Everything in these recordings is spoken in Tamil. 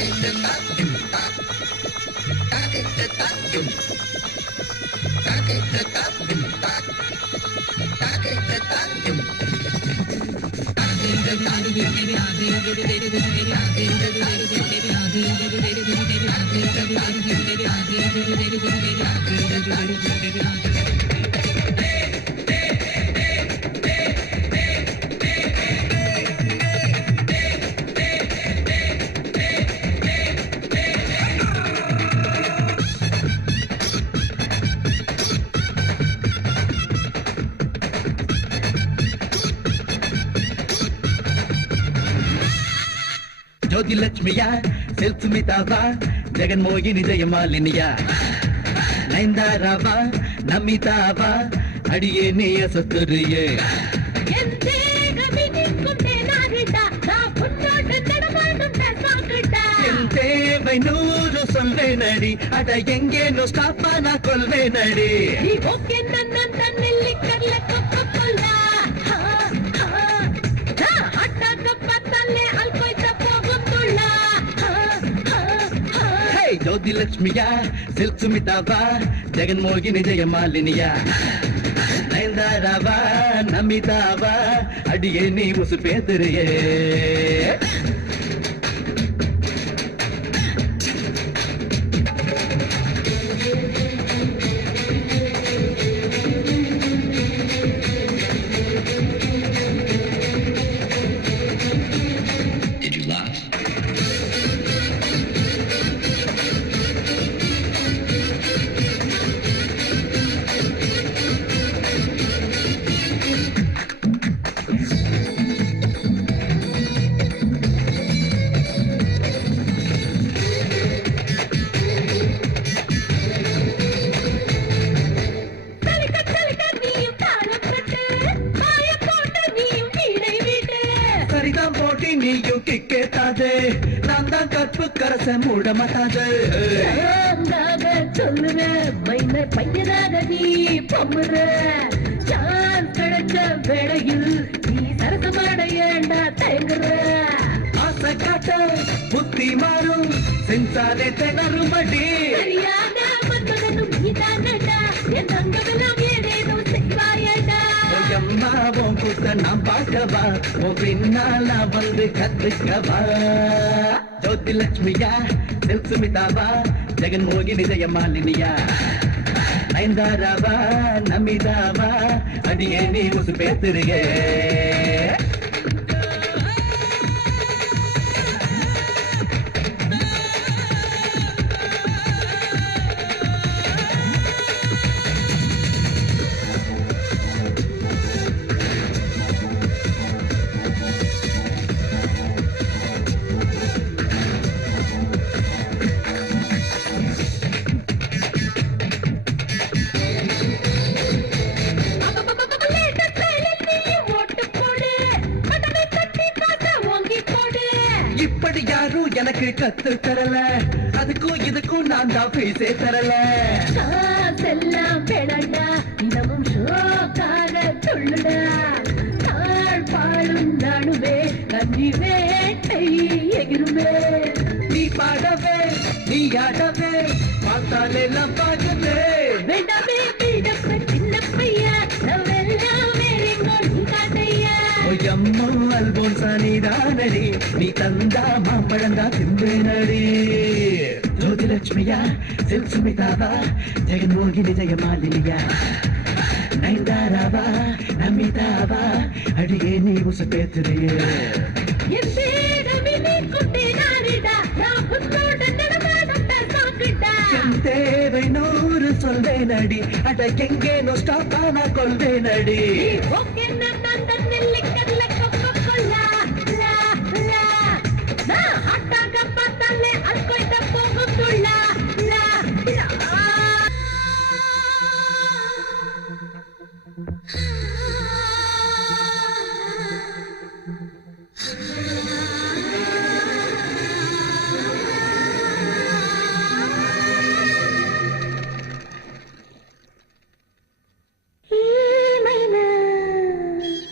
ஜோதி லட்சுமியா செல்ஃப் சுமிதாவா ஜெகன்மோகினி ஜெயமாலினியா நயன்தாராவா நமிதாவா அடியே நீய சொத்துரியே தேவை நூறு சொல்வேனடி அட எங்கேனோ ஸ்டாப்பா நான் கொள்வேனடி ஜோதி லட்சுமியா சில்க் சுமிதாவா ஜெகன்மோகினி ஜெயமாலினியா நயன்தாராவா நமிதாவா அடியே நீ உசு பேசுறியே நீயும் கிக்கேட்டாதே நான் தான் கற்பு கரச மூட மாட்டாதே சொல்லுவேன் மைன பையனாக நீ பம்முற சான் கிடைச்ச வேளையில் நீ சரசமாட ஏண்டா தயங்குற ஆசை காட்ட புத்தி மாறும் சென்சாரே திணறுமடி சரியான மன்மதனும் நீதானடா என் அங்கமெல்லாம் ஏதேதோ செய்வாயடா அம்மாவும் கூட்ட நான் பார்க்கவா உன் பின்னால வந்து கத்துக்கவா ஜோதி லட்சுமியா சில்க் சுமிதாவா ஜெகன்மோகினி ஜெயமாலினியா நயன்தாராவா நமிதாவா அடியே நீ உசு பேசுறியே இப்படி யாரும் எனக்கு கத்து தரல அதுக்கும் இதுக்கும் நான் தான் பேசே தரல எல்லாம் பெடண்டா இடமும் ஷோக்காக சொல்லுடா தாழ் பாடும் நானுவே கஞ்சி வேட்டை எகிருமே நீ பாடவே நீ ஆடவே பார்த்தாலே எல்லாம் பார்க்கவே வேண்டாமே பீடப்ப சின்ன பையா நவெல்லாம் வேறெங்கோ நீ காட்டையா அம்மா அல்போன் சானிதானடி நீ தந்தா மாம்பழந்தா திம்பேனடி ஜோதி லட்சுமியா சில்க் சுமிதாவா ஜெகன்மோகினி ஜெயமாலினியா நயன்தாராவா நமிதாவா அடியே நீ உசு பேசுறியே தேவை நூறு சொல்வேனடி அட எங்கேனோ ஸ்டாப்பா நான் கொள்வேனடி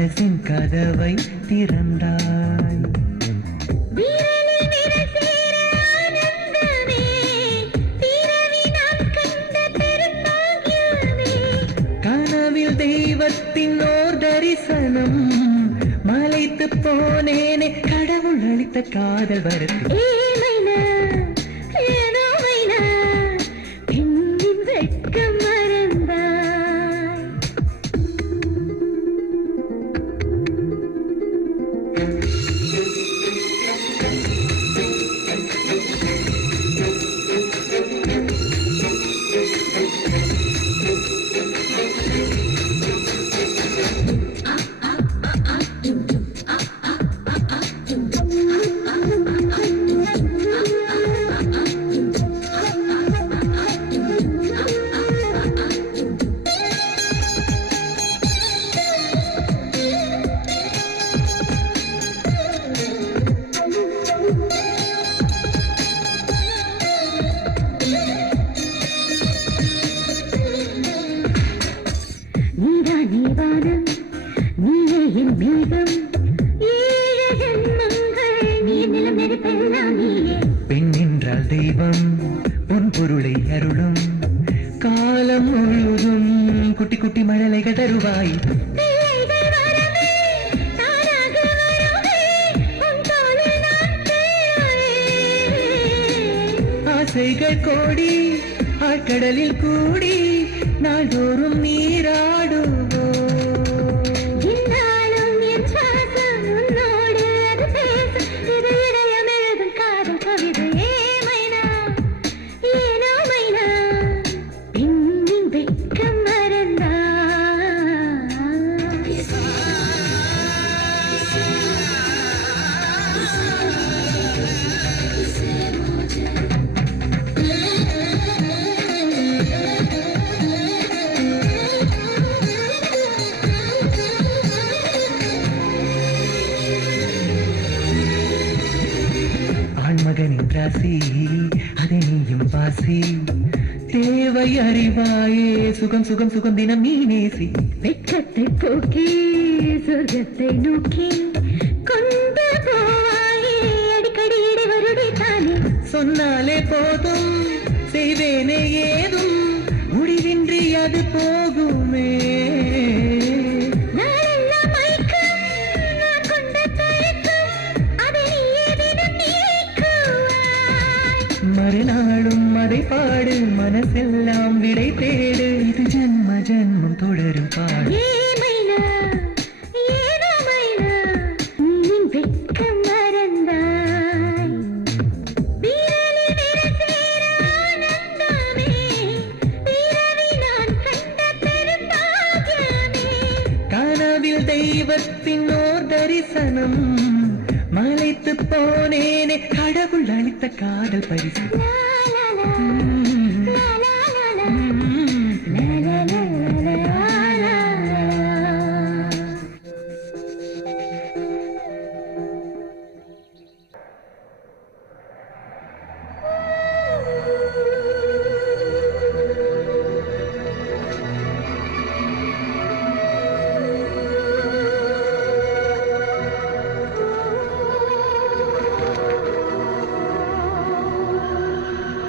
மனசின் கதவை திறந்தாய். கனவில் தெய்வத்தின் ஓர் தரிசனம், மலைத்து போனேனே கடவுள் அளித்த காதல் வரத்து. பெண் என்றால் தெய்வம், பொன் பொருளை அருளும், காலம் முழுதும் குட்டி குட்டி மழலைகள் தருவாய். ஆசைகள் கோடி ஆழ்கடலில் கூடி நாள்தோறும் நீராடுவோ. ஆண்மகனின் ராசி அதை நீயும் வாசி, தேவை அறிவாயே சுகம் சுகம் சுகம் தினம் நீ நேசி. வெட்கத்தை போக்கி சொர்க்கத்தை நோக்கி கொண்டு போவாயே அடிக்கடி இடைவருடி தானே. சொன்னாலே போதும் செய்வேனே ஏதும், முடிவின்றி அது போகுமே. மறுநாளும் அதை பாடு, மனசெல்லாம் விடை தேடு, இது ஜன்ம ஜன்மம் தொடரும் பாடு. கனவில் தெய்வத்தின் ஓர் தரிசனம், மலைத்து போனேனே கடவுள் அளித்த காதல் பரிசு.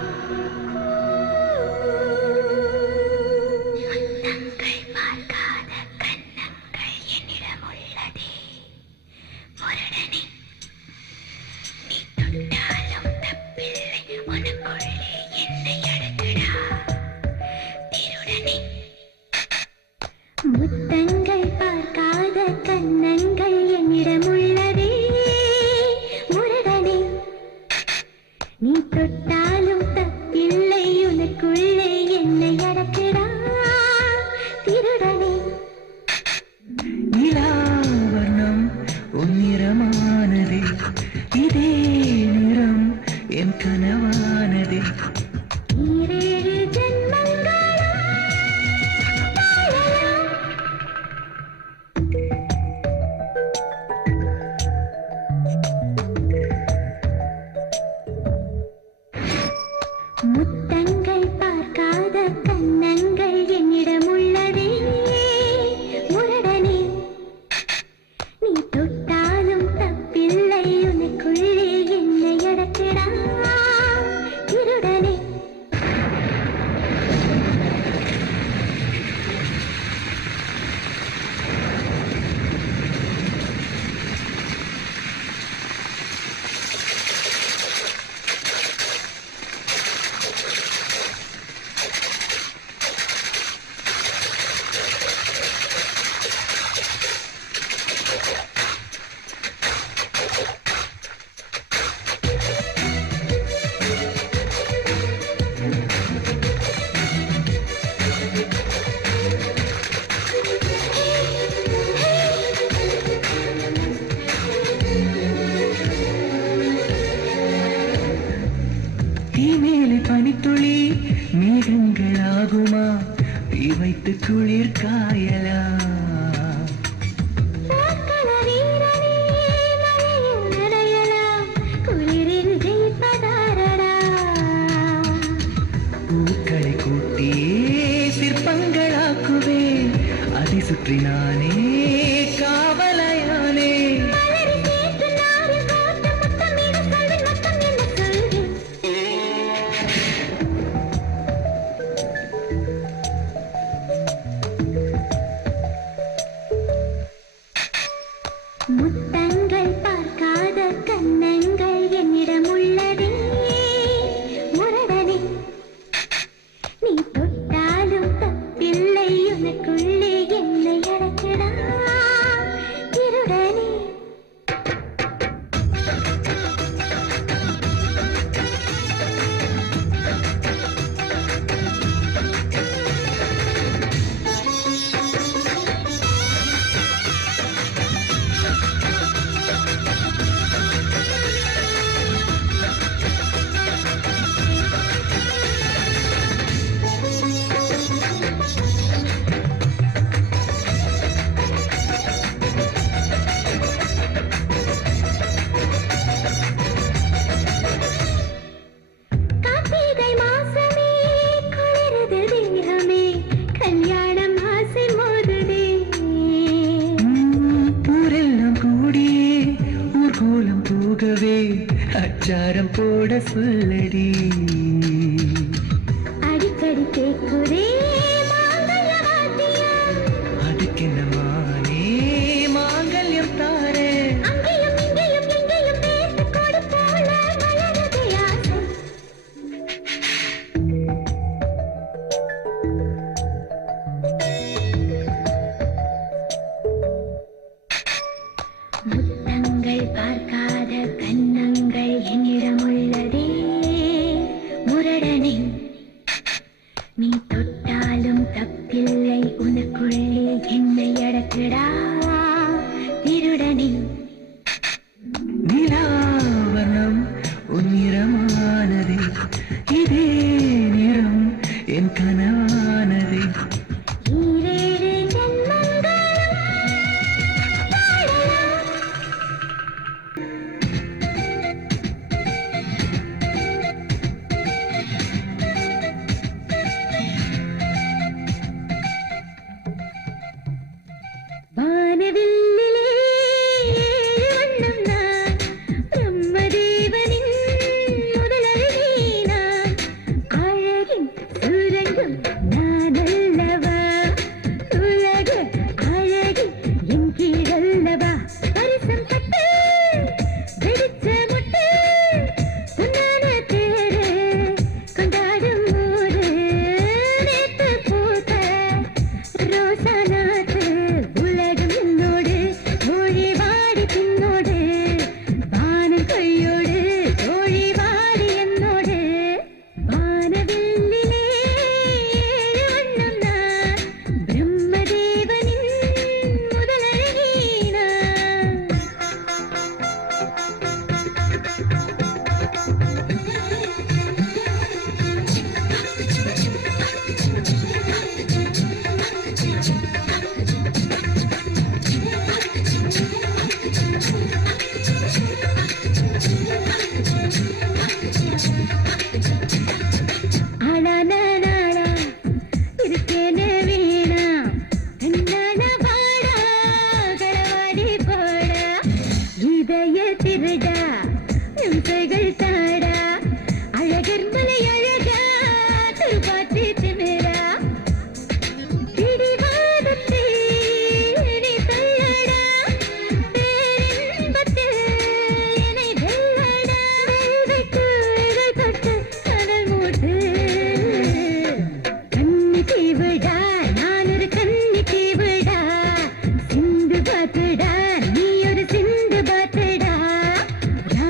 முத்தங்கள் பார்க்காத கன்னங்கள் என்னிடம் உள்ளதே முரடனே நீ தொட்டாலும் தப்பில்லை உனக்குள்ளே என்னை அடக்கடா திருடனே அச்சாரம் போட சொல்லடி அடிக்கடி கேட்குதே அதுக்கென்ன மானே மாங்கல்யம் தாரே அங்கேயும் இங்கேயும் எங்கேயும் பேசக்கூட போல மலரதே ஆசை முத்தங்கள் பார்க்காத கன்னங்கள் என்னிடம் உள்ளதே முரடனே நீ தொட்டாலும் தப்பில்லை உனக்குள்ளே என்னை அடக்கடா திருடனே நிலாவனம் உன்னிறமானதே இதே நிறம் என் கனவானதே ஈரேழு ஜன்மங்களும் வாழலாம். வானவில்லிலே ஏழு வண்ணம் நான் பிரம்மதேவனின் முதலழகி நான் அழகின் சுரங்கம் நான் அல்லவா உலக அழகி என் கீழல்லவா பரிசம் பட்டு வெடிச்ச முட்டு உன்னான தேரு கொண்டாடும் ஊரு நேத்து பூத்த ரோசா நாத்து உலகம் என்னோடு மொழி வாடி பின்னோடு வானம் கையோடு தோழி வாடி என்னோடு வானவில்லிலே ஏழு வண்ணம் நான் பிரம்மதேவனின் முதலழகி நான் ஆளானா இருக்கேனே வீணா கண்ணான வாடா களவாடி போடா இதய திருடா இம்சைகள் தாடா அழகர் மலை அழகா திருப்பாத்தி திமிரா பிடிவாதத்தை நீ தள்ளடா பேரின்பத்தில் என்னை வெல்லடா வெல்வெட்டு இதழ் தொட்டு கடல் மூட்டு கண்ணி தீவிடா நான் ஒரு கண்ணி தீவிடா சிந்து பாத்துடா நீ ஒரு சிந்து பாத்துடா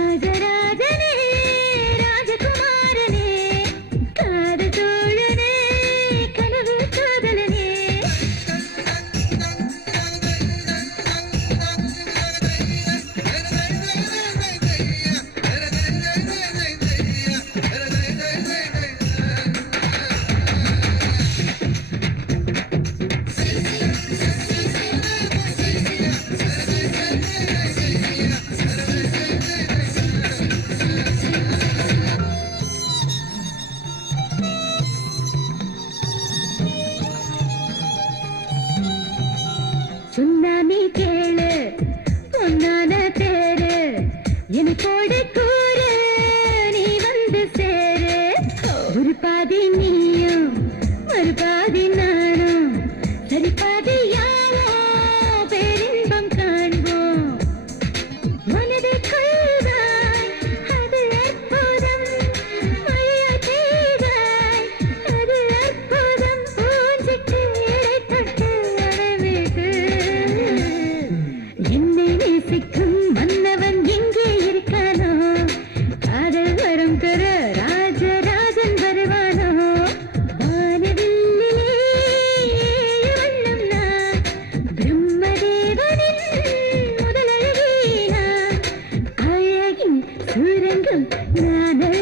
சுரங்கம் நானே